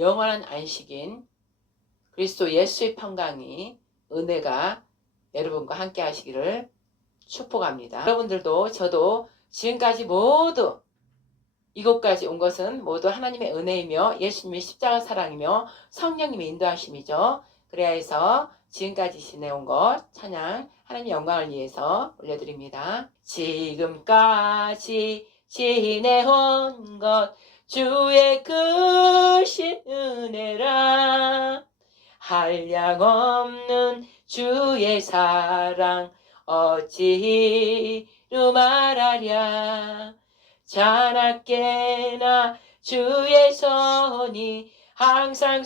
영원한 안식인 그리스도 예수의 평강이 은혜가 여러분과 함께 하시기를 축복합니다. 여러분들도 저도 지금까지 모두 이곳까지 온 것은 모두 하나님의 은혜이며 예수님의 십자가 사랑이며 성령님의 인도하심이죠. 그래야 해서 지금까지 지내온 것 찬양 하나님의 영광을 위해서 올려드립니다. 지금까지 지내온 것 주의 크신 은혜라 한량없는 주의 사랑 어찌로 말하랴 자나깨나 주의 손이 항상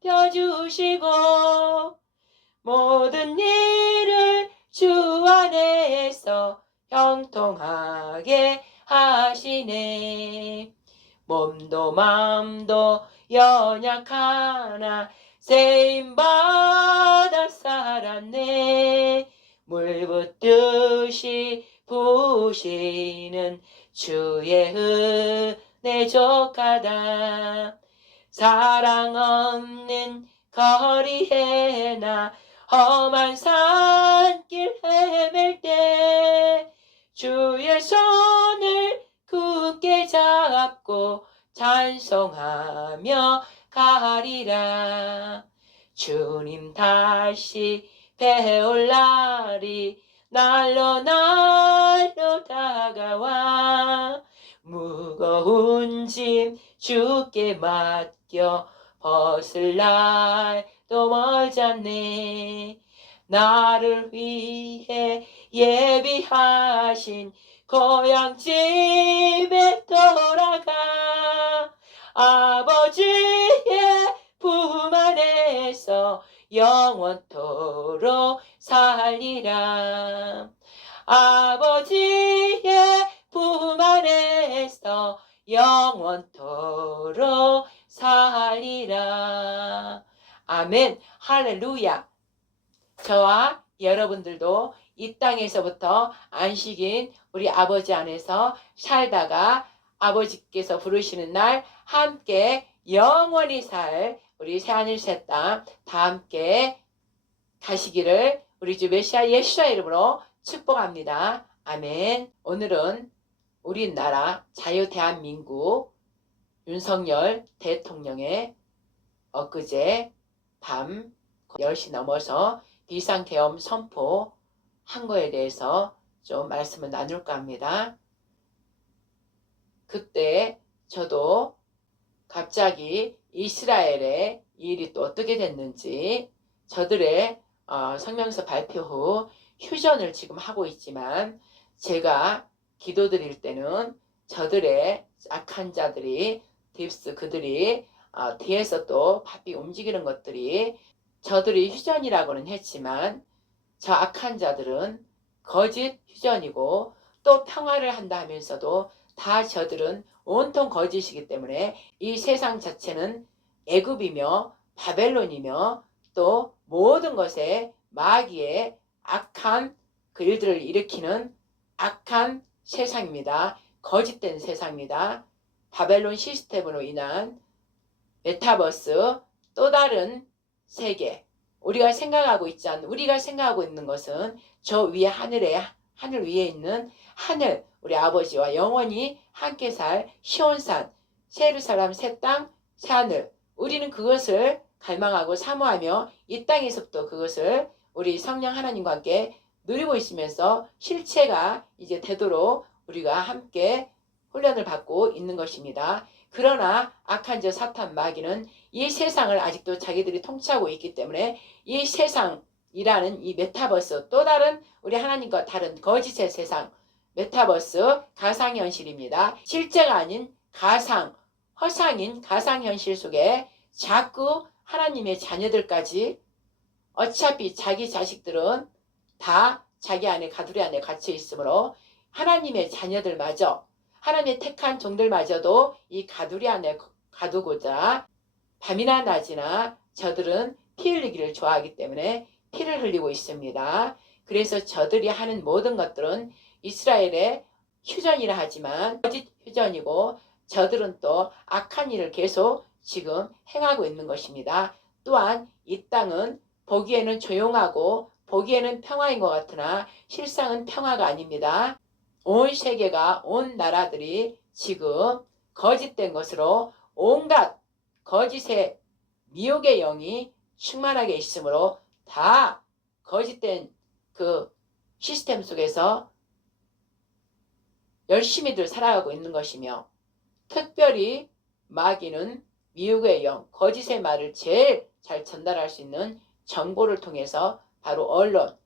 살펴주시고 모든 일을 주 안에서 형통하게 하시네 몸도 마음도 연약하나 세임받아 살았네 물 붓듯이 부으시는 주의 은혜 족하다 사랑 없는 거리에 나 험한 산길 헤맬 때 주의 손을 굳게 잡고 찬송하며 가리라 주님 다시 배올 날이 날로 다가와 무거운 짐 주께 맡겨 벗을 날도 멀잖네 나를 위해 예비하신 고향집에 돌아가 아버지의 품 안에서 영원토록 살리라 아버지의 품 안에서 영원토록 살리라 아멘 할렐루야 저와 여러분들도 이 땅에서부터 안식인 우리 아버지 안에서 살다가 아버지께서 부르시는 날 함께 영원히 살 우리 새하늘 새 땅 다 함께 가시기를 우리 주 메시아 예수의 이름으로 축복합니다. 아멘. 오늘은 우리나라 자유 대한민국 윤석열 대통령의 엊그제 밤 10시 넘어서 비상계엄 선포한 거에 대해서 좀 말씀을 나눌까 합니다. 그때 저도 갑자기 이스라엘의 일이 또 어떻게 됐는지 저들의 성명서 발표 후 휴전을 지금 하고 있지만 제가 기도드릴 때는 저들의 악한 자들이 딥스 그들이 뒤에서 또 바삐 움직이는 것들이 저들이 휴전이라고는 했지만 저 악한 자들은 거짓 휴전이고 또 평화를 한다 하면서도 다 저들은 온통 거짓이기 때문에 이 세상 자체는 애굽이며 바벨론이며 또 모든 것에 마귀의 악한 그 일들을 일으키는 악한 세상입니다. 거짓된 세상입니다. 바벨론 시스템으로 인한 메타버스 또 다른 세계 우리가 생각하고 있는 것은 저 위에 하늘 위에 있는 하늘 우리 아버지와 영원히 함께 살 시온산 세르사람 새 땅 새하늘 우리는 그것을 갈망하고 사모하며 이 땅에서부터 그것을 우리 성령 하나님과 함께 누리고 있으면서 실체가 이제 되도록 우리가 함께 훈련을 받고 있는 것입니다. 그러나 악한 저 사탄 마귀는 이 세상을 아직도 자기들이 통치하고 있기 때문에 이 세상이라는 이 메타버스 또 다른 우리 하나님과 다른 거짓의 세상 메타버스 가상현실입니다. 실제가 아닌 허상인 가상현실 속에 자꾸 하나님의 자녀들까지 어차피 자기 자식들은 다 자기 안에 가두리 안에 갇혀 있으므로 하나님의 자녀들마저 하나님의 택한 종들마저도 이 가두리 안에 가두고자 밤이나 낮이나 저들은 피 흘리기를 좋아하기 때문에 피를 흘리고 있습니다. 그래서 저들이 하는 모든 것들은 이스라엘의 휴전이라 하지만 거짓 휴전이고 저들은 또 악한 일을 계속 지금 행하고 있는 것입니다. 또한 이 땅은 보기에는 조용하고 보기에는 평화인 것 같으나 실상은 평화가 아닙니다. 온 세계가 온 나라들이 지금 거짓된 것으로 온갖 거짓의 미혹의 영이 충만하게 있으므로 다 거짓된 그 시스템 속에서 열심히들 살아가고 있는 것이며, 특별히 마귀는 미혹의 영, 거짓의 말을 제일 잘 전달할 수 있는 정보를 통해서 바로 언론,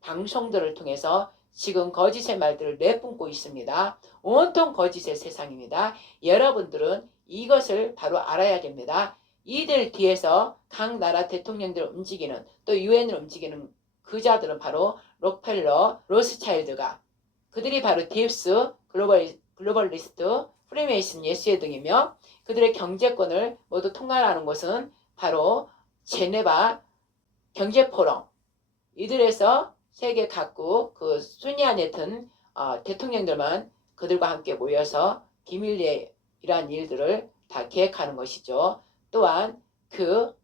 방송들을 통해서 지금 거짓의 말들을 내뿜고 있습니다. 온통 거짓의 세상입니다. 여러분들은 이것을 바로 알아야 됩니다. 이들 뒤에서 각 나라 대통령들을 움직이는, 또 유엔을 움직이는 그 자들은 바로 록펠러, 로스차일드가, 그들이 바로 딥스, 글로벌리스트, 프리메이슨, 예수의 등이며, 그들의 경제권을 모두 통괄하는 곳은 바로 제네바 경제포럼, 이들에서 세계 각국 그 순위안에 든 대통령들만 그들과 함께 모여서 비밀리에 이러한 일들을 다 계획하는 것이죠. 또한 그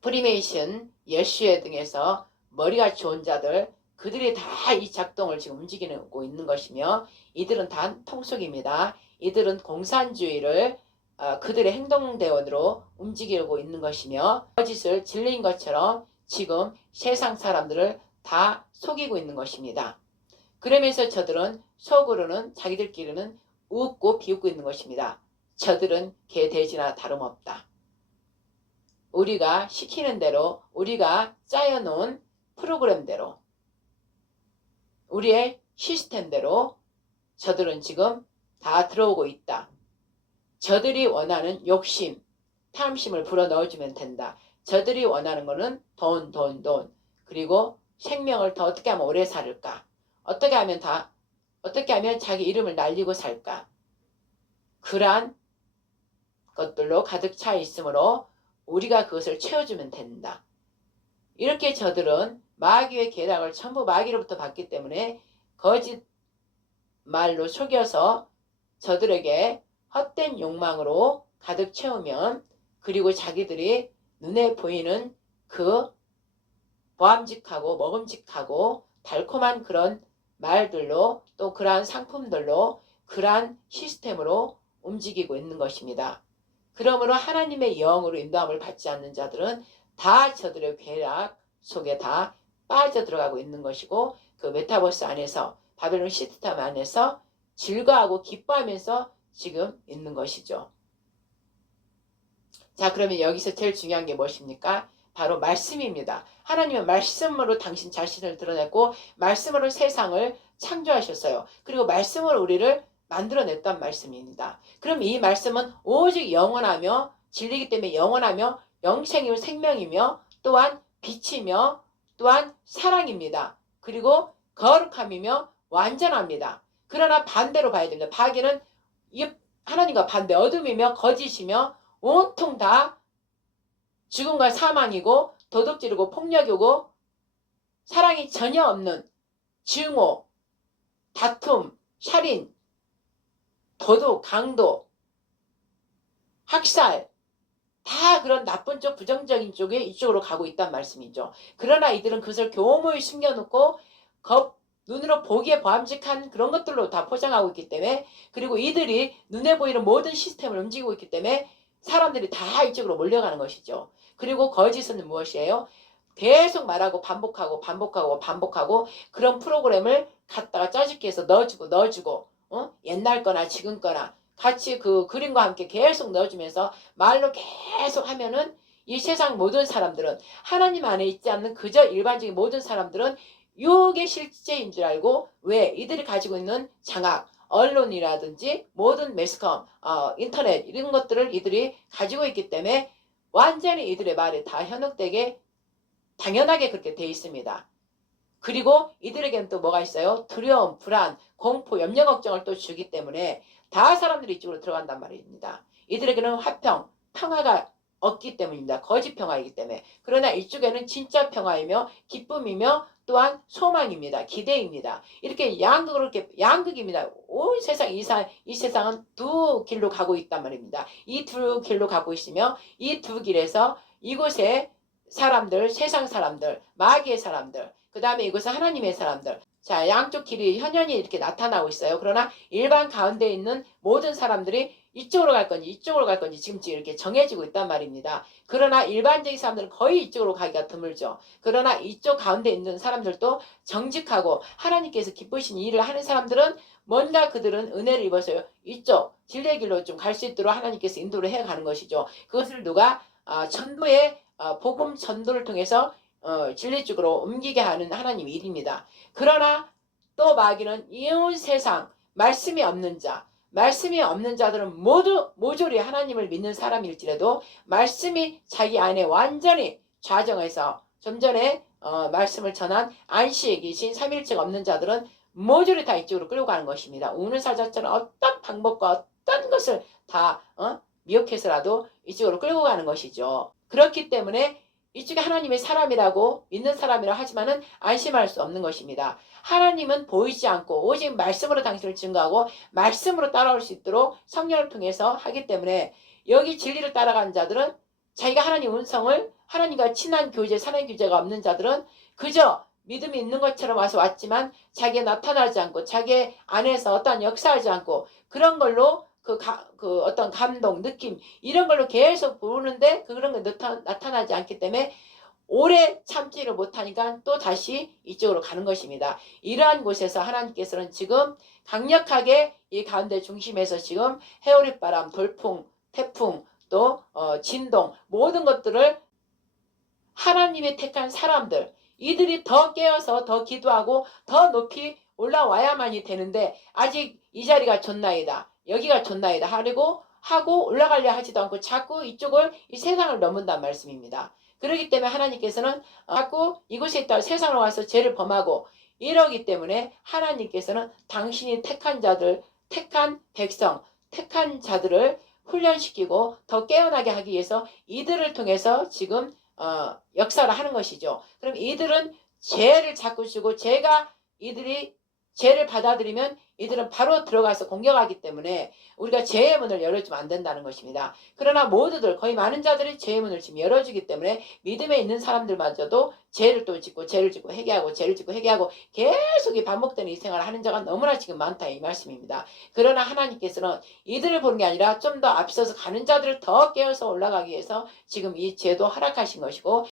프리메이션, 예수의 등에서 머리가 좋은 자들, 그들이 다 이 작동을 지금 움직이고 있는 것이며, 이들은 다 통속입니다. 이들은 공산주의를 그들의 행동대원으로 움직이고 있는 것이며, 거짓을 진리인 것처럼 지금 세상 사람들을 다 속이고 있는 것입니다. 그러면서 저들은 속으로는 자기들끼리는 웃고 비웃고 있는 것입니다. 저들은 개돼지나 다름없다. 우리가 시키는 대로, 우리가 짜여놓은 프로그램대로, 우리의 시스템대로 저들은 지금 다 들어오고 있다. 저들이 원하는 욕심, 탐심을 불어넣어주면 된다. 저들이 원하는 것은 돈. 그리고 생명을 더 어떻게 하면 오래 살을까? 어떻게 하면 자기 이름을 날리고 살까? 그러한 것들로 가득 차 있으므로 우리가 그것을 채워주면 된다. 이렇게 저들은 마귀의 계략을 전부 마귀로부터 받기 때문에 거짓 말로 속여서 저들에게 헛된 욕망으로 가득 채우면, 그리고 자기들이 눈에 보이는 그 보암직하고 먹음직하고 달콤한 그런 말들로, 또 그러한 상품들로, 그러한 시스템으로 움직이고 있는 것입니다. 그러므로 하나님의 영으로 인도함을 받지 않는 자들은 다 저들의 계략 속에 다 빠져 들어가고 있는 것이고, 그 메타버스 안에서, 바벨론 시스템 안에서 즐거워하고 기뻐하면서 지금 있는 것이죠. 자, 그러면 여기서 제일 중요한 게 무엇입니까? 바로 말씀입니다. 하나님은 말씀으로 당신 자신을 드러냈고 말씀으로 세상을 창조하셨어요. 그리고 말씀으로 우리를 만들어냈단 말씀입니다. 그럼 이 말씀은 오직 영원하며 진리이기 때문에 영원하며 영생이며 생명이며 또한 빛이며 또한 사랑입니다. 그리고 거룩함이며 완전합니다. 그러나 반대로 봐야 됩니다. 마귀는 하나님과 반대, 어둠이며 거짓이며 온통 다 죽음과 사망이고 도둑질이고 폭력이고 사랑이 전혀 없는 증오, 다툼, 살인, 도둑, 강도, 학살, 다 그런 나쁜 쪽, 부정적인 쪽에 이쪽으로 가고 있단 말씀이죠. 그러나 이들은 그것을 교묘히 숨겨놓고 눈으로 보기에 보암직한 그런 것들로 다 포장하고 있기 때문에, 그리고 이들이 눈에 보이는 모든 시스템을 움직이고 있기 때문에 사람들이 다 이쪽으로 몰려가는 것이죠. 그리고 거짓은 무엇이에요? 계속 말하고 반복하고 그런 프로그램을 갖다가 짜집기 해서 넣어주고 옛날 거나 지금 거나 같이 그 그림과 함께 계속 넣어주면서 말로 계속 하면은 이 세상 모든 사람들은, 하나님 안에 있지 않는 그저 일반적인 모든 사람들은 이게 실제인 줄 알고, 왜? 이들이 가지고 있는 장악, 언론이라든지 모든 매스컴, 인터넷 이런 것들을 이들이 가지고 있기 때문에 완전히 이들의 말에 다 현혹되게 당연하게 그렇게 돼 있습니다. 그리고 이들에게는 또 뭐가 있어요? 두려움, 불안, 공포, 염려, 걱정을 또 주기 때문에 다 사람들이 이쪽으로 들어간단 말입니다. 이들에게는 화평, 평화가 없기 때문입니다. 거짓 평화이기 때문에. 그러나 이쪽에는 진짜 평화이며 기쁨이며 또한 소망입니다. 기대입니다. 이렇게 양극입니다. 온 세상 이 세상은 두 길로 가고 있단 말입니다. 이 두 길로 가고 있으며 이 두 길에서 이곳에 사람들, 세상 사람들, 마귀의 사람들, 그 다음에 이곳은 하나님의 사람들. 자, 양쪽 길이 현연히 이렇게 나타나고 있어요. 그러나 일반 가운데 있는 모든 사람들이 이쪽으로 갈 건지 이쪽으로 갈 건지 지금 이렇게 정해지고 있단 말입니다. 그러나 일반적인 사람들은 거의 이쪽으로 가기가 드물죠. 그러나 이쪽 가운데 있는 사람들도 정직하고 하나님께서 기쁘신 일을 하는 사람들은 뭔가 그들은 은혜를 입어서요. 이쪽 진리의 길로 좀 갈 수 있도록 하나님께서 인도를 해가는 것이죠. 그것을 누가 전도의 복음 전도를 통해서 진리 쪽으로 옮기게 하는 하나님 일입니다. 그러나 또 마귀는 이온 세상 말씀이 없는 자들은 모두 모조리 하나님을 믿는 사람일지라도 말씀이 자기 안에 완전히 좌정해서 좀 전에 말씀을 전한 안식에 계신 삼일체가 없는 자들은 모조리 다 이쪽으로 끌고 가는 것입니다. 우는 사자처럼 어떤 방법과 어떤 것을 다 미혹해서라도 이쪽으로 끌고 가는 것이죠. 그렇기 때문에 이쪽에 하나님의 사람이라고 믿는 사람이라 하지만은 안심할 수 없는 것입니다. 하나님은 보이지 않고 오직 말씀으로 당신을 증거하고 말씀으로 따라올 수 있도록 성령을 통해서 하기 때문에 여기 진리를 따라가는 자들은 자기가 하나님 음성을 하나님과 친한 교제, 사랑 교제가 없는 자들은 그저 믿음이 있는 것처럼 와서 왔지만 자기가 나타나지 않고 자기 안에서 어떠한 역사하지 않고 그런 걸로 그 어떤 감동, 느낌 이런 걸로 계속 보는데 그런 게 나타나지 않기 때문에 오래 참지를 못하니까 또 다시 이쪽으로 가는 것입니다. 이러한 곳에서 하나님께서는 지금 강력하게 이 가운데 중심에서 지금 해오리바람, 돌풍, 태풍, 또 진동 모든 것들을 하나님이 택한 사람들 이들이 더 깨어서 더 기도하고 더 높이 올라와야만이 되는데 아직 이 자리가 좋나이다. 여기가 좋나이다 하고 올라가려 하지도 않고 자꾸 이쪽을 이 세상을 넘은단 말씀입니다. 그렇기 때문에 하나님께서는 자꾸 이곳에 있다가 세상으로 와서 죄를 범하고 이러기 때문에 하나님께서는 당신이 택한 자들, 택한 백성, 택한 자들을 훈련시키고 더 깨어나게 하기 위해서 이들을 통해서 지금 역사를 하는 것이죠. 그럼 이들은 죄를 자꾸 주고 이들이 죄를 받아들이면 이들은 바로 들어가서 공격하기 때문에 우리가 죄의 문을 열어주면 안 된다는 것입니다. 그러나 모두들 거의 많은 자들이 죄의 문을 지금 열어주기 때문에 믿음에 있는 사람들마저도 죄를 또 짓고 죄를 짓고 회개하고 죄를 짓고 회개하고 계속 이 반복되는 이 생활을 하는 자가 너무나 지금 많다 이 말씀입니다. 그러나 하나님께서는 이들을 보는 게 아니라 좀 더 앞서서 가는 자들을 더 깨어서 올라가기 위해서 지금 이 죄도 허락하신 것이고